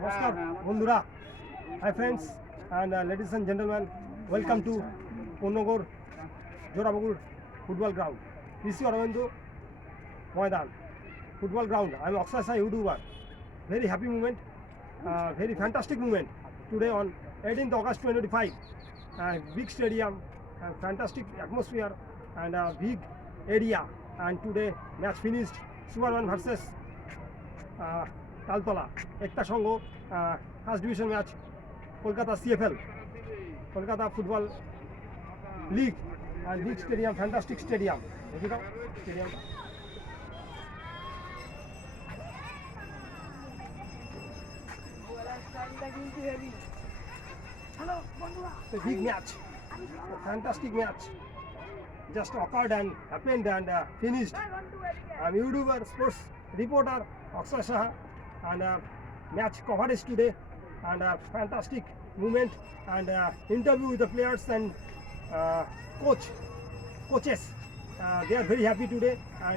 নমস্কার বন্ধুরা, hi friends and ladies and gentleman, welcome to Purnagar Jorabakur football ground, Krishi Arabinda Maidan football ground. I am Akshay Sai YouTuber. Very happy moment, very fantastic moment today on 18th August 2025. Big stadium, fantastic atmosphere and a big area. And today match finished. Subarban versus Taltala একটা সঙ্গ first division match, Kolkata CFL, Kolkata football league and big stadium, fantastic stadium. দেখি দাও স্টেডিয়ামটা. The big match, a fantastic match, just occurred and happened and finished. I'm YouTuber, sports reporter Akshay Saha, and match coverage today and fantastic moment and interview with the players and coaches. They are very happy today and